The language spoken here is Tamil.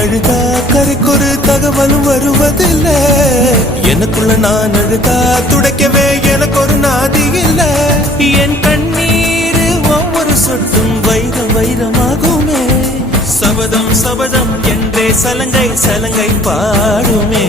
அழுதா கரைக்கொரு தகவலும் வருவதில்லை. எனக்குள்ள நான் அழுதா துடைக்கவே எனக்கு ஒரு நாதி இல்லை. என் கண்ணீர் ஒவ்வொரு சொட்டும் வைரம் வைரமாகுமே. சபதம் சபதம் என்றே சலங்கை சலங்கை பாடுமே.